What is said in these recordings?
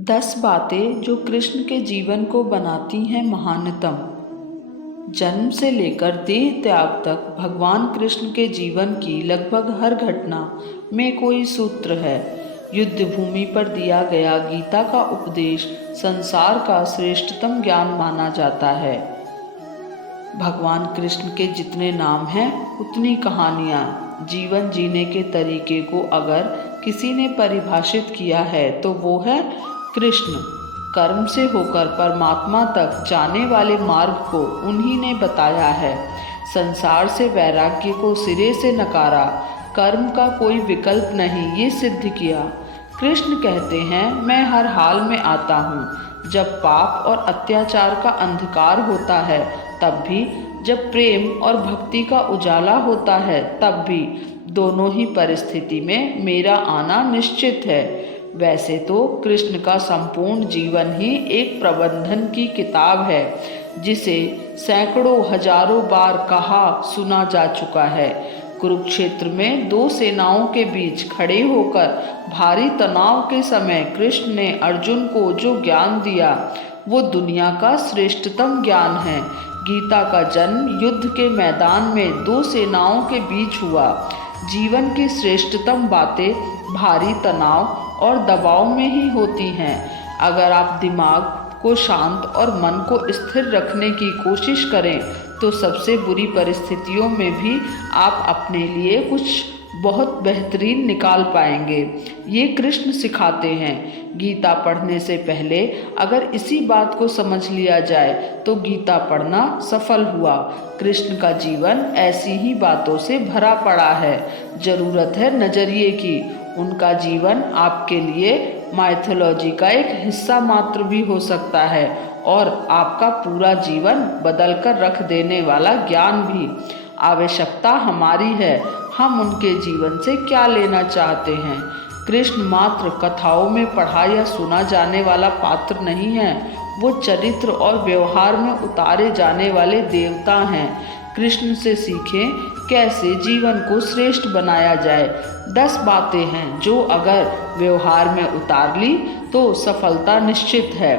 10 बातें जो कृष्ण के जीवन को बनाती हैं महानतम। जन्म से लेकर देह त्याग तक भगवान कृष्ण के जीवन की लगभग हर घटना में कोई सूत्र है। युद्ध भूमि पर दिया गया गीता का उपदेश संसार का श्रेष्ठतम ज्ञान माना जाता है। भगवान कृष्ण के जितने नाम हैं उतनी कहानियाँ। जीवन जीने के तरीके को अगर किसी ने परिभाषित किया है तो वो है कृष्ण। कर्म से होकर परमात्मा तक जाने वाले मार्ग को उन्हीं ने बताया है। संसार से वैराग्य को सिरे से नकारा, कर्म का कोई विकल्प नहीं ये सिद्ध किया। कृष्ण कहते हैं, मैं हर हाल में आता हूँ। जब पाप और अत्याचार का अंधकार होता है तब भी, जब प्रेम और भक्ति का उजाला होता है तब भी, दोनों ही परिस्थिति में मेरा आना निश्चित है। वैसे तो कृष्ण का संपूर्ण जीवन ही एक प्रबंधन की किताब है, जिसे सैकड़ों हजारों बार कहा सुना जा चुका है। कुरुक्षेत्र में दो सेनाओं के बीच खड़े होकर भारी तनाव के समय कृष्ण ने अर्जुन को जो ज्ञान दिया वो दुनिया का श्रेष्ठतम ज्ञान है। गीता का जन्म युद्ध के मैदान में दो सेनाओं के बीच हुआ। जीवन की श्रेष्ठतम बातें भारी तनाव और दबाव में ही होती हैं। अगर आप दिमाग को शांत और मन को स्थिर रखने की कोशिश करें तो सबसे बुरी परिस्थितियों में भी आप अपने लिए कुछ बहुत बेहतरीन निकाल पाएंगे। ये कृष्ण सिखाते हैं। गीता पढ़ने से पहले अगर इसी बात को समझ लिया जाए तो गीता पढ़ना सफल हुआ। कृष्ण का जीवन ऐसी ही बातों से भरा पड़ा है। जरूरत है नजरिए की। उनका जीवन आपके लिए माइथोलॉजी का एक हिस्सा मात्र भी हो सकता है और आपका पूरा जीवन बदल कर रख देने वाला ज्ञान भी। आवश्यकता हमारी है, हम उनके जीवन से क्या लेना चाहते हैं। कृष्ण मात्र कथाओं में पढ़ा या सुना जाने वाला पात्र नहीं है, वो चरित्र और व्यवहार में उतारे जाने वाले देवता हैं। कृष्ण से सीखें कैसे जीवन को श्रेष्ठ बनाया जाए। 10 बातें हैं जो अगर व्यवहार में उतार ली तो सफलता निश्चित है।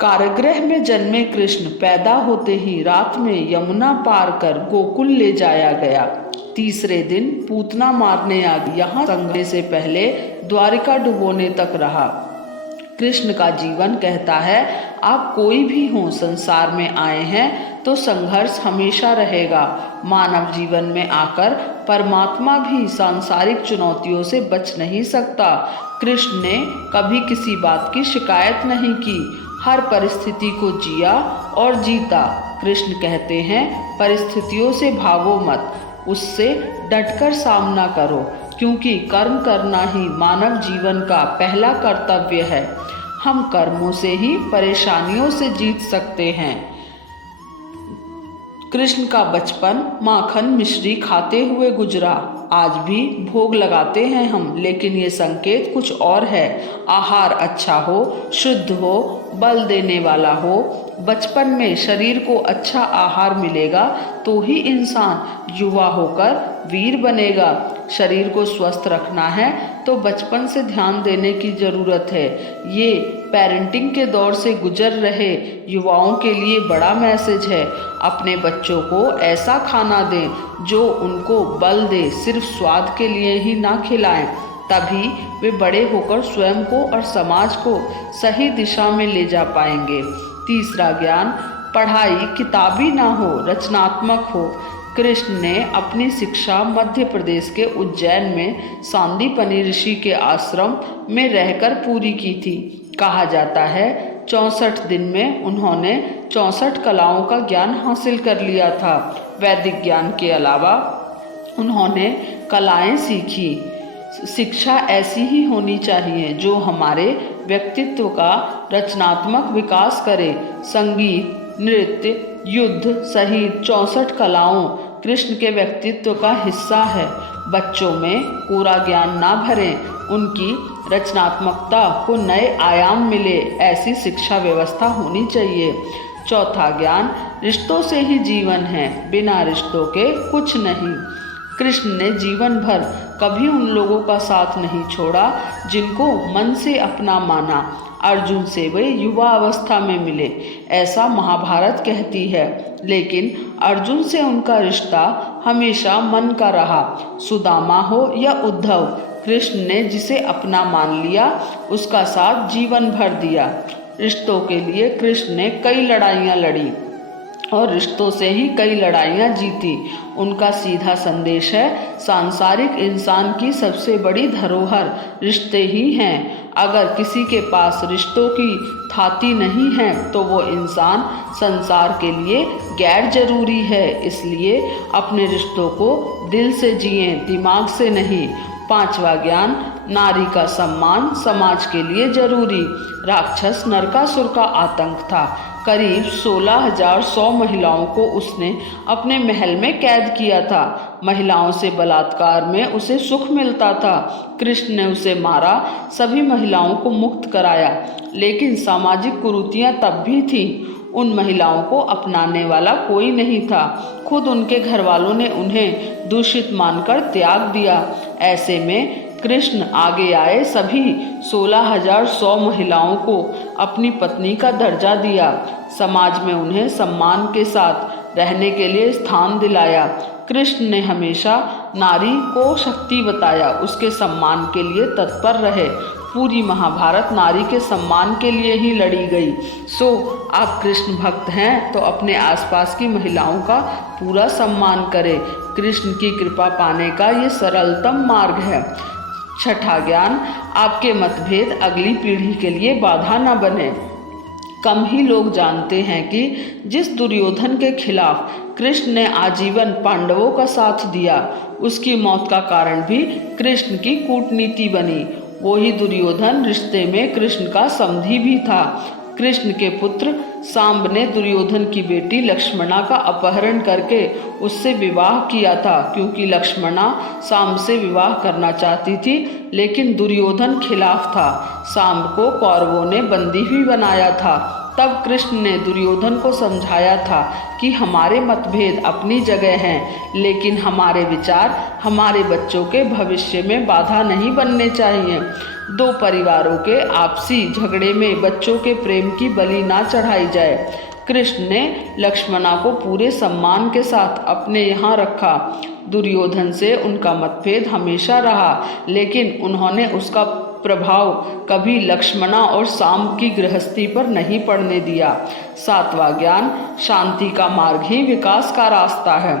कारागृह में जन्मे कृष्ण पैदा होते ही रात में यमुना पार कर गोकुल ले जाया गया। तीसरे दिन पूतना मारने आ गया। यहाँ संगने से पहले द्वारिका डुबोने तक रहा। कृष्ण का जीवन कहता है, आप कोई भी हो, संसार में आए हैं तो संघर्ष हमेशा रहेगा। मानव जीवन में आकर परमात्मा भी सांसारिक चुनौतियों से बच नहीं सकता। कृष्ण ने कभी किसी बात की शिकायत नहीं की, हर परिस्थिति को जिया और जीता। कृष्ण कहते हैं, परिस्थितियों से भागो मत, उससे डटकर सामना करो, क्योंकि कर्म करना ही मानव जीवन का पहला कर्तव्य है। हम कर्मों से ही परेशानियों से जीत सकते हैं। कृष्ण का बचपन माखन मिश्री खाते हुए गुजरा। आज भी भोग लगाते हैं हम, लेकिन ये संकेत कुछ और है। आहार अच्छा हो, शुद्ध हो, बल देने वाला हो। बचपन में शरीर को अच्छा आहार मिलेगा तो ही इंसान युवा होकर वीर बनेगा। शरीर को स्वस्थ रखना है तो बचपन से ध्यान देने की ज़रूरत है। ये पेरेंटिंग के दौर से गुजर रहे युवाओं के लिए बड़ा मैसेज है। अपने बच्चों को ऐसा खाना दें जो उनको बल दे, सिर्फ स्वाद के लिए ही ना खिलाएं। तभी वे बड़े होकर स्वयं को और समाज को सही दिशा में ले जा पाएंगे। तीसरा ज्ञान, पढ़ाई किताबी ना हो, रचनात्मक हो। कृष्ण ने अपनी शिक्षा मध्य प्रदेश के उज्जैन में सांदीपनि ऋषि के आश्रम में रहकर पूरी की थी। कहा जाता है 64 दिन में उन्होंने 64 कलाओं का ज्ञान हासिल कर लिया था। वैदिक ज्ञान के अलावा उन्होंने कलाएं सीखी। शिक्षा ऐसी ही होनी चाहिए जो हमारे व्यक्तित्व का रचनात्मक विकास करे। संगीत, नृत्य, युद्ध सहित 64 कलाओं कृष्ण के व्यक्तित्व का हिस्सा है। बच्चों में पूरा ज्ञान ना भरें, उनकी रचनात्मकता को नए आयाम मिले, ऐसी शिक्षा व्यवस्था होनी चाहिए। चौथा ज्ञान, रिश्तों से ही जीवन है, बिना रिश्तों के कुछ नहीं। कृष्ण ने जीवन भर कभी उन लोगों का साथ नहीं छोड़ा जिनको मन से अपना माना। अर्जुन से वे युवा अवस्था में मिले, ऐसा महाभारत कहती है, लेकिन अर्जुन से उनका रिश्ता हमेशा मन का रहा। सुदामा हो या उद्धव, कृष्ण ने जिसे अपना मान लिया उसका साथ जीवन भर दिया। रिश्तों के लिए कृष्ण ने कई लड़ाइयाँ लड़ी और रिश्तों से ही कई लड़ाइयाँ जीती। उनका सीधा संदेश है, सांसारिक इंसान की सबसे बड़ी धरोहर रिश्ते ही हैं। अगर किसी के पास रिश्तों की थाती नहीं है तो वो इंसान संसार के लिए गैर जरूरी है। इसलिए अपने रिश्तों को दिल से जिएं, दिमाग से नहीं। पांचवा ज्ञान, नारी का सम्मान समाज के लिए जरूरी। राक्षस नरकासुर का आतंक था। करीब 16,100 महिलाओं को उसने अपने महल में कैद किया था। महिलाओं से बलात्कार में उसे सुख मिलता था। कृष्ण ने उसे मारा, सभी महिलाओं को मुक्त कराया, लेकिन सामाजिक कुरीतियां तब भी थीं। उन महिलाओं को अपनाने वाला कोई नहीं था। खुद उनके घर वालों ने उन्हें दूषित मानकर त्याग दिया। ऐसे में कृष्ण आगे आए, सभी 16,100 महिलाओं को अपनी पत्नी का दर्जा दिया। समाज में उन्हें सम्मान के साथ रहने के लिए स्थान दिलाया। कृष्ण ने हमेशा नारी को शक्ति बताया, उसके सम्मान के लिए तत्पर रहे। पूरी महाभारत नारी के सम्मान के लिए ही लड़ी गई। सो आप कृष्ण भक्त हैं तो अपने आसपास की महिलाओं का पूरा सम्मान करें। कृष्ण की कृपा पाने का ये सरलतम मार्ग है। छठा ज्ञान, आपके मतभेद अगली पीढ़ी के लिए बाधा न बने। कम ही लोग जानते हैं कि जिस दुर्योधन के खिलाफ कृष्ण ने आजीवन पांडवों का साथ दिया, उसकी मौत का कारण भी कृष्ण की कूटनीति बनी। वो ही दुर्योधन रिश्ते में कृष्ण का समधी भी था। कृष्ण के पुत्र सांब ने दुर्योधन की बेटी लक्ष्मणा का अपहरण करके उससे विवाह किया था, क्योंकि लक्ष्मणा सांब से विवाह करना चाहती थी, लेकिन दुर्योधन खिलाफ था। सांब को कौरवों ने बंदी भी बनाया था। तब कृष्ण ने दुर्योधन को समझाया था कि हमारे मतभेद अपनी जगह हैं, लेकिन हमारे विचार हमारे बच्चों के भविष्य में बाधा नहीं बनने चाहिए। दो परिवारों के आपसी झगड़े में बच्चों के प्रेम की बलि ना चढ़ाई जाए। कृष्ण ने लक्ष्मणा को पूरे सम्मान के साथ अपने यहाँ रखा। दुर्योधन से उनका मतभेद हमेशा रहा, लेकिन उन्होंने उसका प्रभाव कभी लक्ष्मणा और सांब की गृहस्थी पर नहीं पड़ने दिया। सातवां ज्ञान, शांति का मार्ग ही विकास का रास्ता है।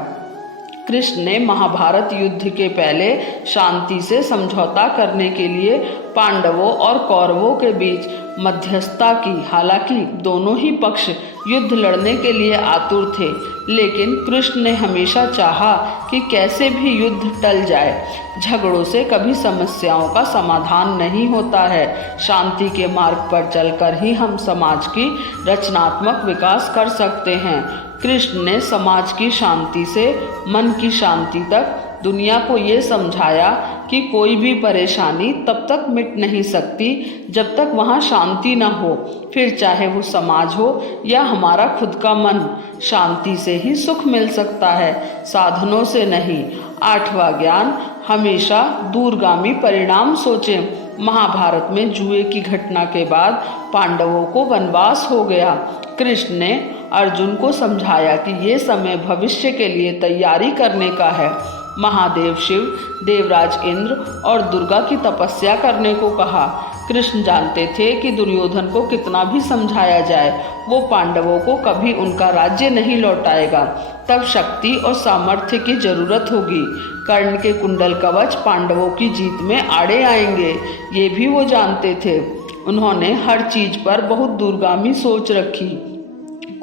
कृष्ण ने महाभारत युद्ध के पहले शांति से समझौता करने के लिए पांडवों और कौरवों के बीच मध्यस्थता की। हालांकि दोनों ही पक्ष युद्ध लड़ने के लिए आतुर थे, लेकिन कृष्ण ने हमेशा चाहा कि कैसे भी युद्ध टल जाए। झगड़ों से कभी समस्याओं का समाधान नहीं होता है। शांति के मार्ग पर चलकर ही हम समाज की रचनात्मक विकास कर सकते हैं। कृष्ण ने समाज की शांति से मन की शांति तक दुनिया को ये समझाया कि कोई भी परेशानी तब तक मिट नहीं सकती जब तक वहाँ शांति न हो, फिर चाहे वो समाज हो या हमारा खुद का मन। शांति से ही सुख मिल सकता है, साधनों से नहीं। आठवां ज्ञान, हमेशा दूरगामी परिणाम सोचें। महाभारत में जुए की घटना के बाद पांडवों को वनवास हो गया। कृष्ण ने अर्जुन को समझाया कि ये समय भविष्य के लिए तैयारी करने का है। महादेव शिव, देवराज इंद्र और दुर्गा की तपस्या करने को कहा। कृष्ण जानते थे कि दुर्योधन को कितना भी समझाया जाए, वो पांडवों को कभी उनका राज्य नहीं लौटाएगा। तब शक्ति और सामर्थ्य की जरूरत होगी। कर्ण के कुंडल कवच पांडवों की जीत में आड़े आएंगे, ये भी वो जानते थे। उन्होंने हर चीज पर बहुत दूरगामी सोच रखी।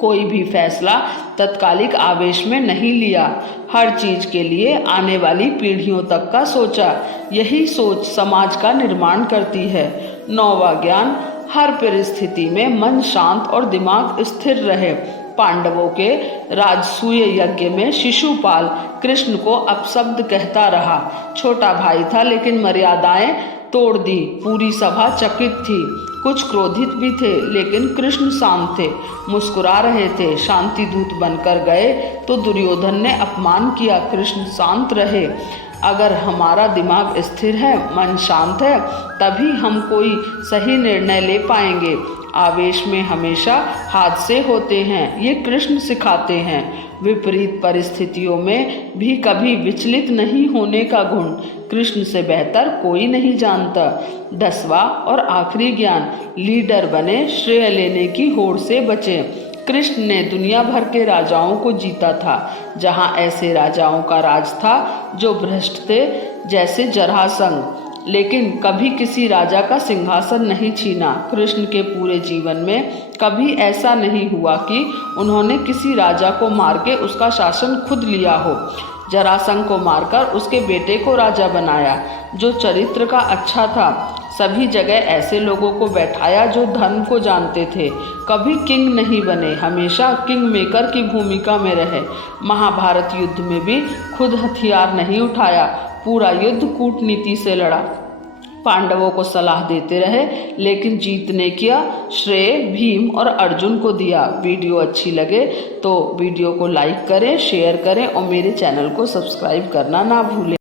कोई भी फैसला तत्कालिक आवेश में नहीं लिया। हर चीज के लिए आने वाली पीढ़ियों तक का सोचा। यही सोच समाज का निर्माण करती है। नौवां ज्ञान, हर परिस्थिति में मन शांत और दिमाग स्थिर रहे। पांडवों के राजसूय यज्ञ में शिशुपाल कृष्ण को अपशब्द कहता रहा। छोटा भाई था, लेकिन मर्यादाएं तोड़ दी। पूरी सभा चकित थी, कुछ क्रोधित भी थे, लेकिन कृष्ण शांत थे, मुस्कुरा रहे थे। शांति दूत बनकर गए तो दुर्योधन ने अपमान किया। कृष्ण शांत रहे। अगर हमारा दिमाग स्थिर है, मन शांत है, तभी हम कोई सही निर्णय ले पाएंगे। आवेश में हमेशा हादसे होते हैं, ये कृष्ण सिखाते हैं। विपरीत परिस्थितियों में भी कभी विचलित नहीं होने का गुण कृष्ण से बेहतर कोई नहीं जानता। 10वां और आखिरी ज्ञान, लीडर बने, श्रेय लेने की होड़ से बचे। कृष्ण ने दुनिया भर के राजाओं को जीता था। जहां ऐसे राजाओं का राज था जो भ्रष्ट थे, जैसे जरासंध, लेकिन कभी किसी राजा का सिंहासन नहीं छीना। कृष्ण के पूरे जीवन में कभी ऐसा नहीं हुआ कि उन्होंने किसी राजा को मार के उसका शासन खुद लिया हो। जरासंध को मारकर उसके बेटे को राजा बनाया, जो चरित्र का अच्छा था। सभी जगह ऐसे लोगों को बैठाया जो धर्म को जानते थे। कभी किंग नहीं बने, हमेशा किंग मेकर की भूमिका में रहे। महाभारत युद्ध में भी खुद हथियार नहीं उठाया, पूरा युद्ध कूटनीति से लड़ा। पांडवों को सलाह देते रहे, लेकिन जीतने का श्रेय भीम और अर्जुन को दिया। वीडियो अच्छी लगे तो वीडियो को लाइक करें, शेयर करें और मेरे चैनल को सब्सक्राइब करना ना भूलें।